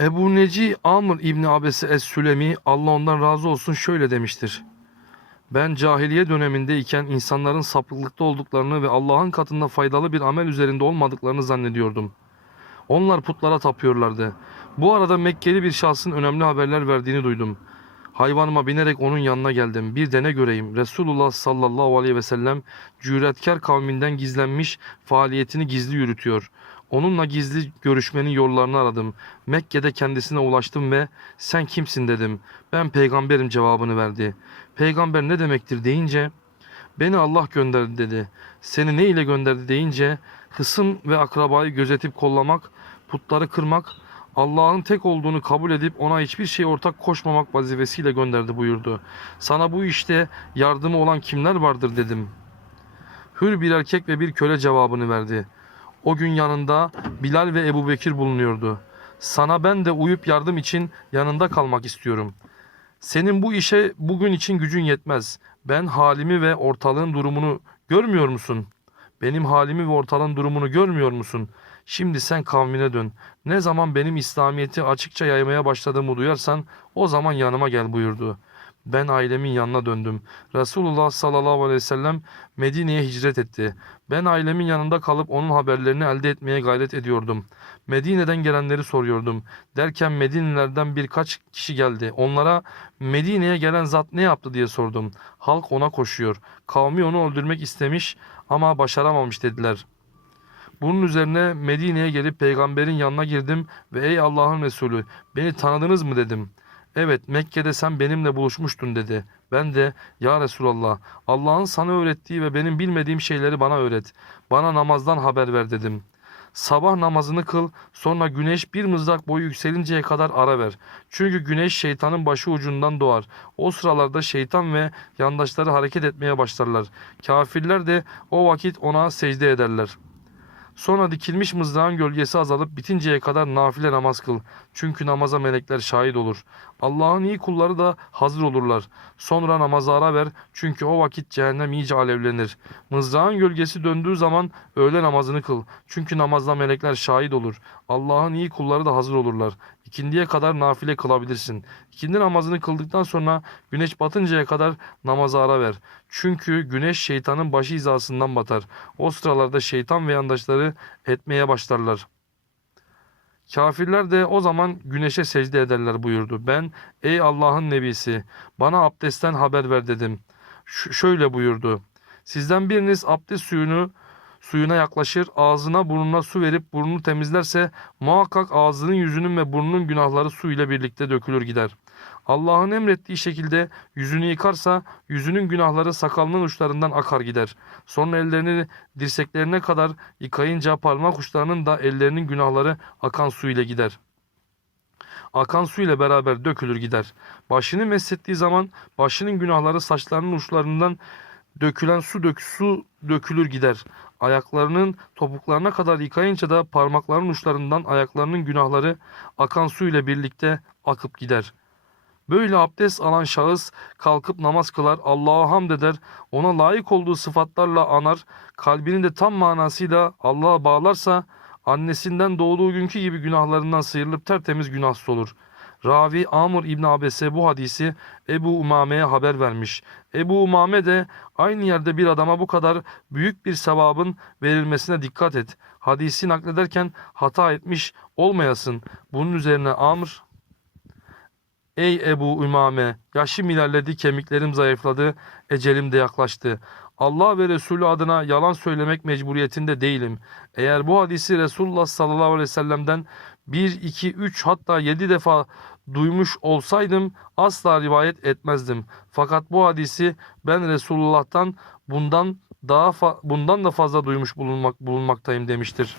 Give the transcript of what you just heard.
Ebu Neci Amr İbni Abese Es-Sülemi Allah ondan razı olsun şöyle demiştir. Ben cahiliye döneminde iken insanların sapıklıkta olduklarını ve Allah'ın katında faydalı bir amel üzerinde olmadıklarını zannediyordum. Onlar putlara tapıyorlardı. Bu arada Mekkeli bir şahsın önemli haberler verdiğini duydum. Hayvanıma binerek onun yanına geldim. Bir de ne göreyim. Resulullah sallallahu aleyhi ve sellem cüretkar kavminden gizlenmiş faaliyetini gizli yürütüyor. Onunla gizli görüşmenin yollarını aradım. Mekke'de kendisine ulaştım ve sen kimsin dedim. Ben peygamberim cevabını verdi. Peygamber ne demektir deyince beni Allah gönderdi dedi. Seni ne ile gönderdi deyince hısım ve akrabayı gözetip kollamak, putları kırmak, Allah'ın tek olduğunu kabul edip ona hiçbir şey ortak koşmamak vazifesiyle gönderdi buyurdu. Sana bu işte yardımı olan kimler vardır dedim. Hür bir erkek ve bir köle cevabını verdi. O gün yanında Bilal ve Ebu Bekir bulunuyordu. Sana ben de uyup yardım için yanında kalmak istiyorum. Senin bu işe bugün için gücün yetmez. Ben halimi ve ortalığın durumunu görmüyor musun? Benim halimi ve ortalığın durumunu görmüyor musun? Şimdi sen kavmine dön. Ne zaman benim İslamiyet'i açıkça yaymaya başladığımı duyarsan o zaman yanıma gel buyurdu. Ben ailemin yanına döndüm. Resulullah sallallahu aleyhi ve sellem Medine'ye hicret etti. Ben ailemin yanında kalıp onun haberlerini elde etmeye gayret ediyordum. Medine'den gelenleri soruyordum. Derken Medinilerden birkaç kişi geldi. Onlara Medine'ye gelen zat ne yaptı diye sordum. Halk ona koşuyor. Kavmi onu öldürmek istemiş ama başaramamış dediler. Bunun üzerine Medine'ye gelip peygamberin yanına girdim ve ey Allah'ın Resulü beni tanıdınız mı dedim. Evet Mekke'de sen benimle buluşmuştun dedi. Ben de ya Resulallah Allah'ın sana öğrettiği ve benim bilmediğim şeyleri bana öğret. Bana namazdan haber ver dedim. Sabah namazını kıl sonra güneş bir mızrak boyu yükselinceye kadar ara ver. Çünkü güneş şeytanın başı ucundan doğar. O sıralarda şeytan ve yandaşları hareket etmeye başlarlar. Kafirler de o vakit ona secde ederler.'' Sonra dikilmiş mızrağın gölgesi azalıp bitinceye kadar nafile namaz kıl. Çünkü namaza melekler şahit olur. Allah'ın iyi kulları da hazır olurlar. Sonra namaza ara ver. Çünkü o vakit cehennem iyice alevlenir. Mızrağın gölgesi döndüğü zaman öğle namazını kıl. Çünkü namazda melekler şahit olur. Allah'ın iyi kulları da hazır olurlar. İkindiye kadar nafile kılabilirsin. İkindi namazını kıldıktan sonra güneş batıncaya kadar namaza ara ver. Çünkü güneş şeytanın başı hizasından batar. O sıralarda şeytan ve yandaşları etmeye başlarlar. Kafirler de o zaman güneşe secde ederler buyurdu. Ben ey Allah'ın nebisi bana abdestten haber ver dedim. Ş- şöyle buyurdu. Sizden biriniz abdest suyunu suyuna yaklaşır, ağzına burnuna su verip burnunu temizlerse muhakkak ağzının yüzünün ve burnunun günahları su ile birlikte dökülür gider. Allah'ın emrettiği şekilde yüzünü yıkarsa yüzünün günahları sakalının uçlarından akar gider. Sonra ellerini dirseklerine kadar yıkayınca parmak uçlarının da ellerinin günahları akan su ile gider.'' akan su ile beraber dökülür gider. Başını meslettiği zaman başının günahları saçlarının uçlarından dökülen su dök su dökülür gider. Ayaklarının topuklarına kadar yıkayınca da parmaklarının uçlarından ayaklarının günahları akan su ile birlikte akıp gider. Böyle abdest alan şahıs kalkıp namaz kılar, Allah'a hamd eder, ona layık olduğu sıfatlarla anar, kalbini de tam manasıyla Allah'a bağlarsa annesinden doğduğu günkü gibi günahlarından sıyrılıp tertemiz günahsız olur. Ravi Amr İbn Abese bu hadisi Ebu Umame'ye haber vermiş. Ebu Umame de aynı yerde bir adama bu kadar büyük bir sevabın verilmesine dikkat et. Hadisi naklederken hata etmiş olmayasın. Bunun üzerine Amr Ey Ebu Ümame, yaşım ilerledi, kemiklerim zayıfladı, ecelim de yaklaştı. Allah ve Resulü adına yalan söylemek mecburiyetinde değilim. Eğer bu hadisi Resulullah sallallahu aleyhi ve sellem'den 1, 2, 3 hatta 7 defa duymuş olsaydım asla rivayet etmezdim. Fakat bu hadisi ben Resulullah'tan bundan daha bundan da fazla duymuş bulunmak bulunmaktayım demiştir.